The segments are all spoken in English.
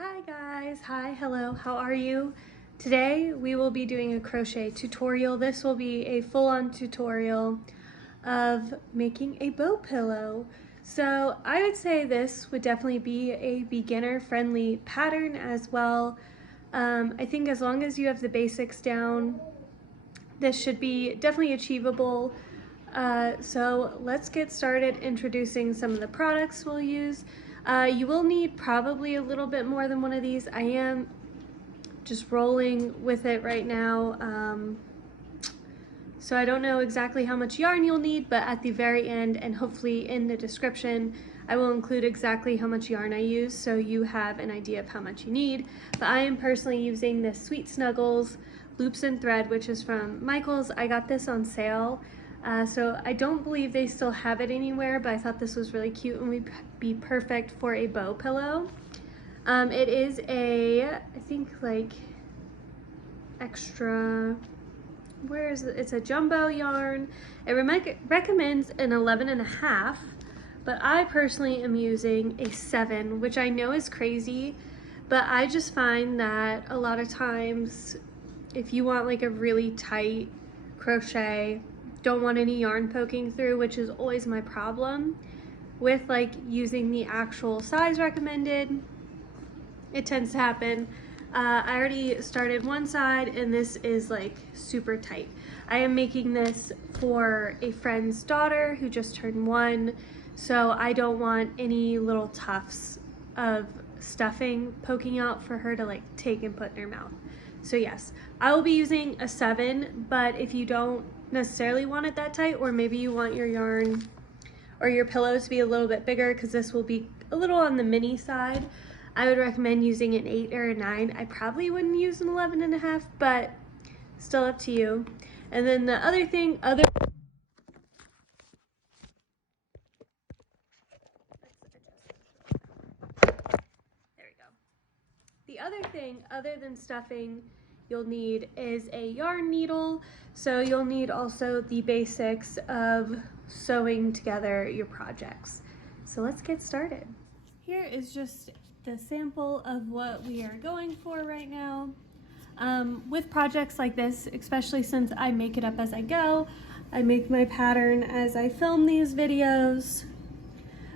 Hi guys, hi, hello, how are you? Today we will be doing a crochet tutorial. This will be a full-on tutorial of making a bow pillow. So I would say this would definitely be a beginner-friendly pattern as well. I think as long as you have the basics down, this should be definitely achievable. So let's get started introducing some of the products we'll use. You will need probably a little bit more than one of these. I am just rolling with it right now. So I don't know exactly how much yarn you'll need, but at the very end and hopefully in the description, I will include exactly how much yarn I use so you have an idea of how much you need. But I am personally using this Sweet Snuggles Loops and Thread, which is from Michaels. I got this on sale. So I don't believe they still have it anywhere, but I thought this was really cute and would be perfect for a bow pillow. It is I think like extra, where is it? It's a jumbo yarn. It recommends an 11.5, but I personally am using a 7, which I know is crazy, but I just find that a lot of times if you want like a really tight crochet, don't want any yarn poking through, which is always my problem with like using the actual size recommended, it tends to happen. I already started one side and this is like super tight. I am making this for a friend's daughter who just turned 1, so I don't want any little tufts of stuffing poking out for her to like take and put in her mouth. So yes, I will be using a 7, but if you don't necessarily want it that tight, or maybe you want your yarn or your pillow to be a little bit bigger, because this will be a little on the mini side, I would recommend using an 8 or a 9. I probably wouldn't use an 11.5, but still up to you. And then the other thing, there we go. The other thing, other than stuffing, you'll need is a yarn needle. So you'll need also the basics of sewing together your projects. So let's get started. Here is just the sample of what we are going for right now. With projects like this, especially since I make it up as I go, I make my pattern as I film these videos.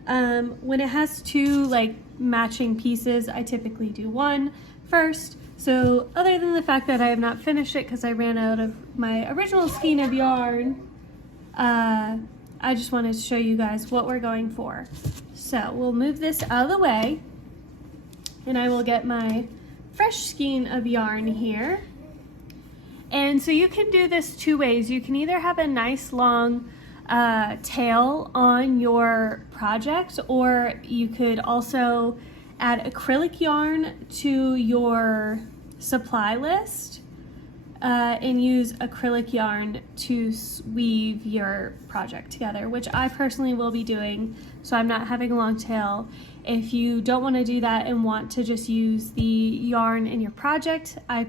When it has 2 like matching pieces, I typically do one first. So other than the fact that I have not finished it because I ran out of my original skein of yarn, I just wanted to show you guys what we're going for. So we'll move this out of the way and I will get my fresh skein of yarn here. And so you can do this 2 ways. You can either have a nice long tail on your project, or you could also add acrylic yarn to your supply list and use acrylic yarn to weave your project together, which I personally will be doing, so I'm not having a long tail. If you don't want to do that and want to just use the yarn in your project, I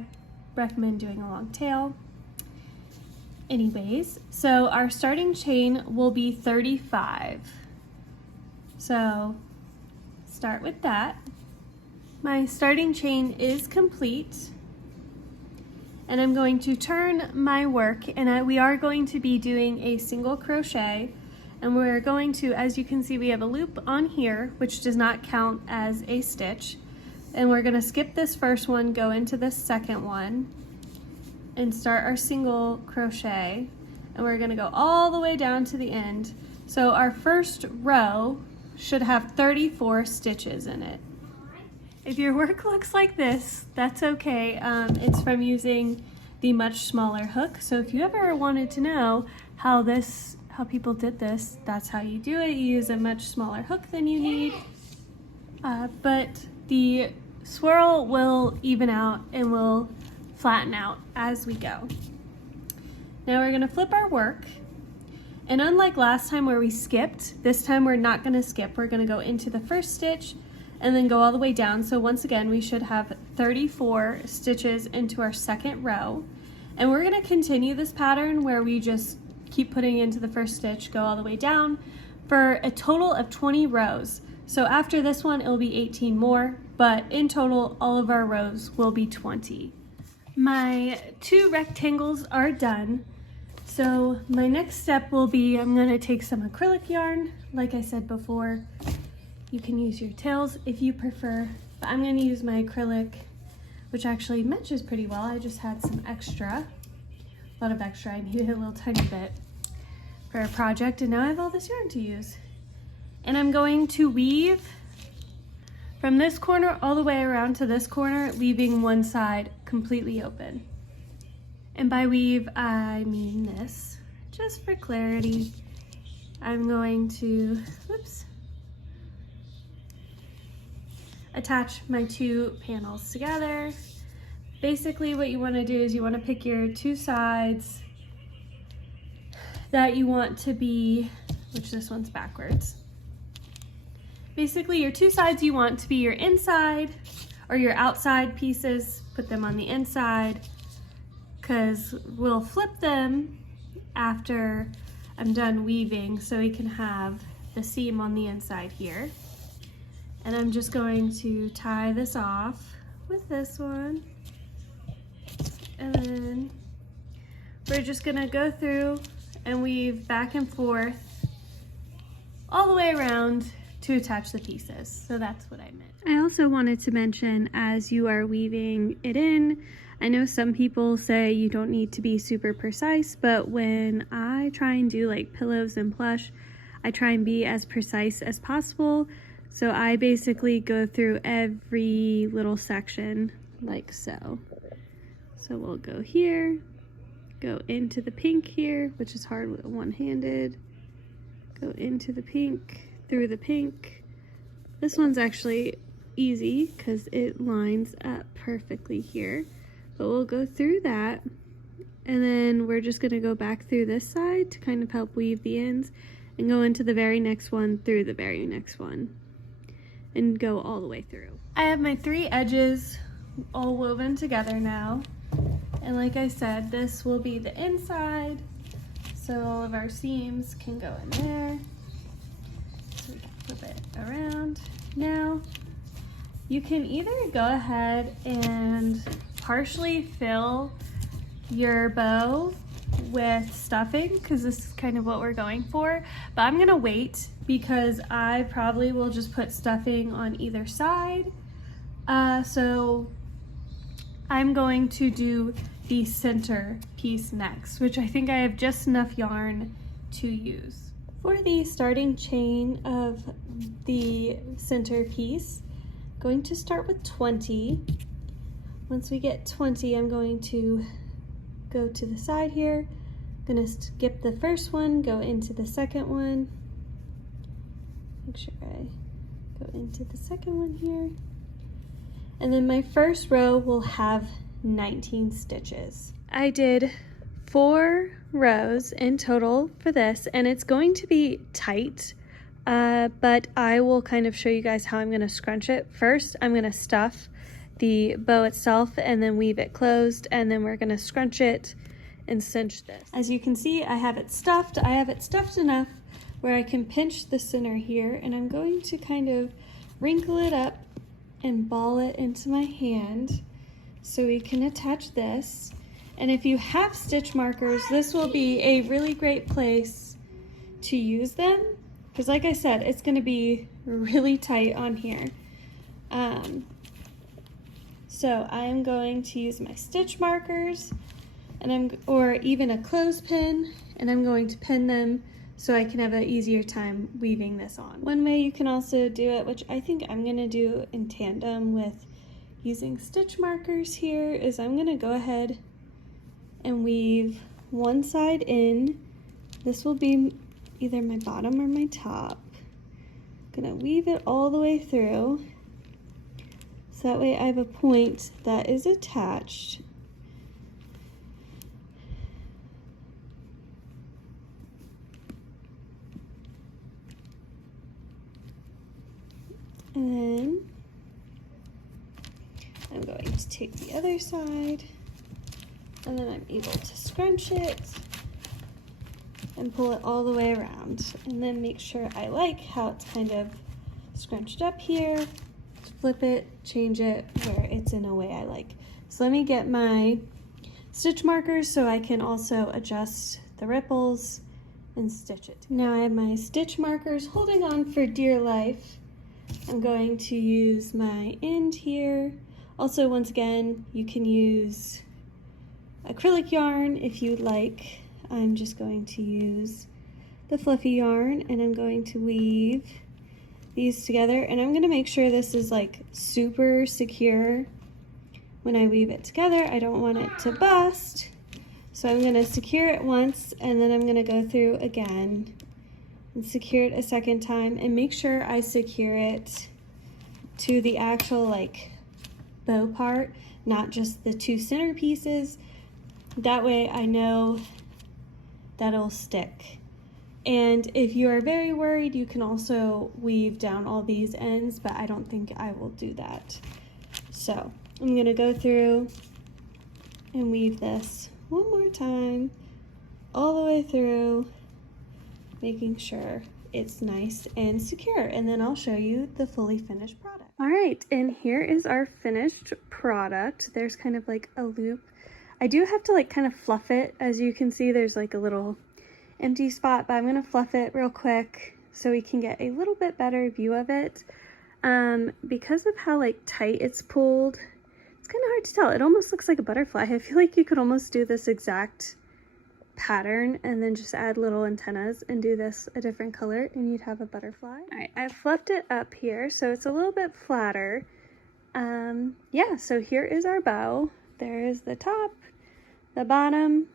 recommend doing a long tail. Anyways, so our starting chain will be 35. So start with that. My starting chain is complete. And I'm going to turn my work, and we are going to be doing a single crochet, and we're going to, as you can see, we have a loop on here which does not count as a stitch, and we're going to skip this first one, go into the second one and start our single crochet, and we're going to go all the way down to the end. So our first row should have 34 stitches in it. If your work looks like this, that's okay. It's from using the much smaller hook. So if you ever wanted to know how people did this, that's how you do it. You use a much smaller hook than you need. But the swirl will even out and will flatten out as we go. Now we're gonna flip our work. And unlike last time where we skipped, this time we're not gonna skip. We're gonna go into the first stitch and then go all the way down. So once again, we should have 34 stitches into our second row. And we're gonna continue this pattern where we just keep putting into the first stitch, go all the way down for a total of 20 rows. So after this one, it'll be 18 more. but in total, all of our rows will be 20. My 2 rectangles are done. So my next step will be, I'm gonna take some acrylic yarn. Like I said before, you can use your tails if you prefer, but I'm gonna use my acrylic, which actually matches pretty well. I just had some extra, a lot of extra. I needed a little tiny bit for a project, and now I have all this yarn to use. And I'm going to weave from this corner all the way around to this corner, leaving one side completely open. And by weave, I mean this. Just for clarity, I'm going to, whoops, attach my 2 panels together. Basically what you want to do is you want to pick your 2 sides that you want to be, which this one's backwards. Basically your 2 sides you want to be your inside or your outside pieces, put them on the inside, because we'll flip them after I'm done weaving so we can have the seam on the inside here. And I'm just going to tie this off with this one. And then we're just gonna go through and weave back and forth all the way around to attach the pieces. So that's what I meant. I also wanted to mention, as you are weaving it in, I know some people say you don't need to be super precise, but when I try and do like pillows and plush, I try and be as precise as possible. So I basically go through every little section like so. So we'll go here, go into the pink here, which is hard with one-handed, go into the pink, through the pink. This one's actually easy because it lines up perfectly here. But we'll go through that, and then we're just gonna go back through this side to kind of help weave the ends, and go into the very next one through the very next one, and go all the way through. I have my 3 edges all woven together now, and like I said, this will be the inside, so all of our seams can go in there. So we can flip it around. Now, you can either go ahead and partially fill your bow with stuffing, because this is kind of what we're going for, but I'm gonna wait because I probably will just put stuffing on either side. So I'm going to do the center piece next, which I think I have just enough yarn to use. For the starting chain of the center piece, I'm going to start with 20. Once we get 20, I'm going to go to the side here. I'm gonna skip the first one, go into the second one. Make sure I go into the second one here. And then my first row will have 19 stitches. I did 4 rows in total for this, and it's going to be tight, but I will kind of show you guys how I'm gonna scrunch it. First, I'm gonna stuff the bow itself and then weave it closed, and then we're gonna scrunch it and cinch this. As you can see, I have it stuffed. I have it stuffed enough where I can pinch the center here, and I'm going to kind of wrinkle it up and ball it into my hand so we can attach this. And if you have stitch markers, this will be a really great place to use them, because like I said, it's gonna be really tight on here. So I am going to use my stitch markers, and or even a clothespin, and I'm going to pin them so I can have an easier time weaving this on. One way you can also do it, which I think I'm gonna do in tandem with using stitch markers here, is I'm gonna go ahead and weave one side in. This will be either my bottom or my top. I'm gonna weave it all the way through, so that way I have a point that is attached. And then I'm going to take the other side, and then I'm able to scrunch it and pull it all the way around, and then make sure I like how it's kind of scrunched up here. flip it, change it where it's in a way I like. So let me get my stitch markers so I can also adjust the ripples and stitch it. Now I have my stitch markers holding on for dear life. I'm going to use my end here. Also, once again, you can use acrylic yarn if you'd like. I'm just going to use the fluffy yarn and I'm going to weave these together, and I'm going to make sure this is like super secure when I weave it together. I don't want it to bust, so I'm going to secure it once and then I'm going to go through again and secure it a second time and make sure I secure it to the actual like bow part, not just the two center pieces. That way I know that'll stick. And if you are very worried, you can also weave down all these ends, but I don't think I will do that. So I'm gonna go through and weave this one more time, all the way through, making sure it's nice and secure, and then I'll show you the fully finished product. All right, and here is our finished product. There's kind of like a loop. I do have to like kind of fluff it. As you can see, there's like a little empty spot, but I'm gonna fluff it real quick so we can get a little bit better view of it. Because of how like tight it's pulled, it's kind of hard to tell. It almost looks like a butterfly. I feel like you could almost do this exact pattern and then just add little antennas and do this a different color and you'd have a butterfly. All right, I've fluffed it up here so it's a little bit flatter. Yeah, so here is our bow. There is the top, the bottom,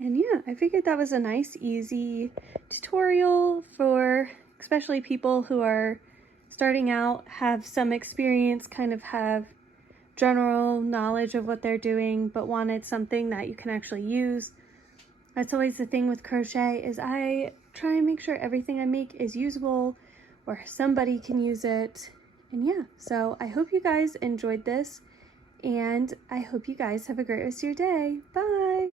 and yeah, I figured that was a nice, easy tutorial for especially people who are starting out, have some experience, kind of have general knowledge of what they're doing, but wanted something that you can actually use. That's always the thing with crochet, is I try and make sure everything I make is usable or somebody can use it. And yeah, so I hope you guys enjoyed this and I hope you guys have a great rest of your day. Bye!